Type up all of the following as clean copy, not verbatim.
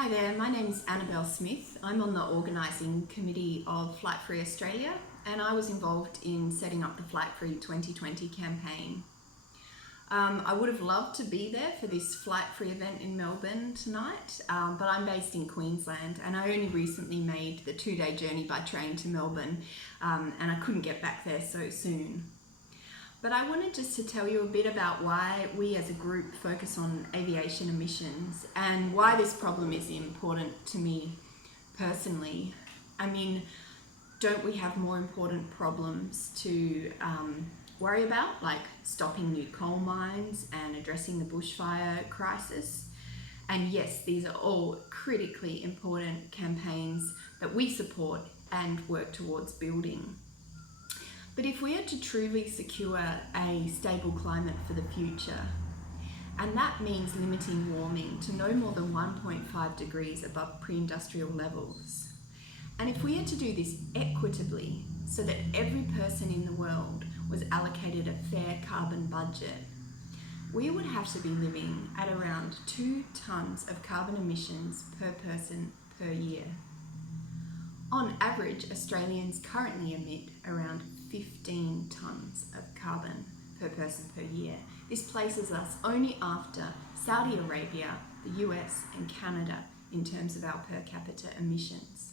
Hi there, my name is Annabel Smith. I'm on the organising committee of Flight Free Australia and I was involved in setting up the Flight Free 2020 campaign. I would have loved to be there for this Flight Free event in Melbourne tonight, but I'm based in Queensland and I only recently made the 2-day journey by train to Melbourne and I couldn't get back there so soon. But I wanted just to tell you a bit about why we as a group focus on aviation emissions and why this problem is important to me personally. I mean, don't we have more important problems to worry about, like stopping new coal mines and addressing the bushfire crisis? And yes, these are all critically important campaigns that we support and work towards building. But if we are to truly secure a stable climate for the future, and that means limiting warming to no more than 1.5 degrees above pre-industrial levels, and if we are to do this equitably so that every person in the world was allocated a fair carbon budget, we would have to be living at around 2 tonnes of carbon emissions per person per year. On average, Australians currently emit around 15 tonnes of carbon per person per year. This places us only after Saudi Arabia, the US and Canada in terms of our per capita emissions.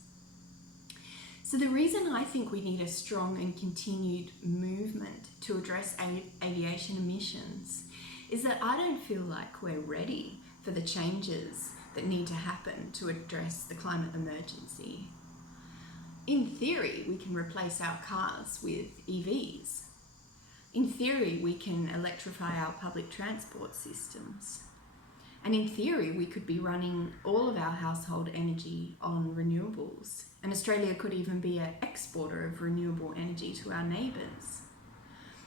So the reason I think we need a strong and continued movement to address aviation emissions is that I don't feel like we're ready for the changes that need to happen to address the climate emergency. In theory, we can replace our cars with EVs. In theory, we can electrify our public transport systems. And in theory, we could be running all of our household energy on renewables. And Australia could even be an exporter of renewable energy to our neighbours.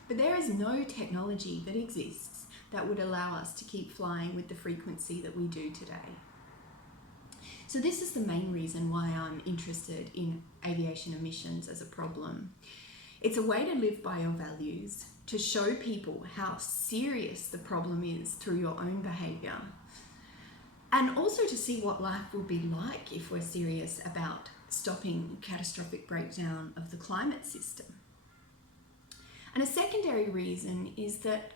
But there is no technology that exists that would allow us to keep flying with the frequency that we do today. So this is the main reason why I'm interested in aviation emissions as a problem. It's a way to live by your values, to show people how serious the problem is through your own behaviour, and also to see what life will be like if we're serious about stopping catastrophic breakdown of the climate system. And a secondary reason is that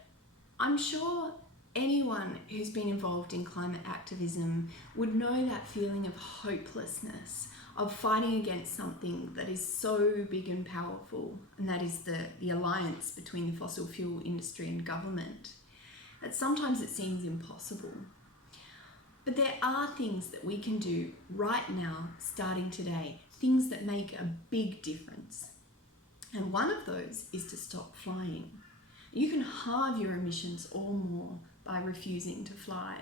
I'm sure anyone who's been involved in climate activism would know that feeling of hopelessness, of fighting against something that is so big and powerful, and that is the alliance between the fossil fuel industry and government, that sometimes it seems impossible. But there are things that we can do right now, starting today, things that make a big difference. And one of those is to stop flying. You can halve your emissions or more by refusing to fly.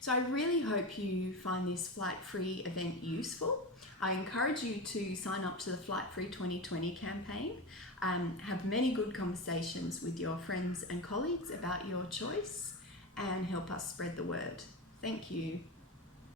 So I really hope you find this Flight Free event useful. I encourage you to sign up to the Flight Free 2020 campaign, have many good conversations with your friends and colleagues about your choice, and help us spread the word. Thank you.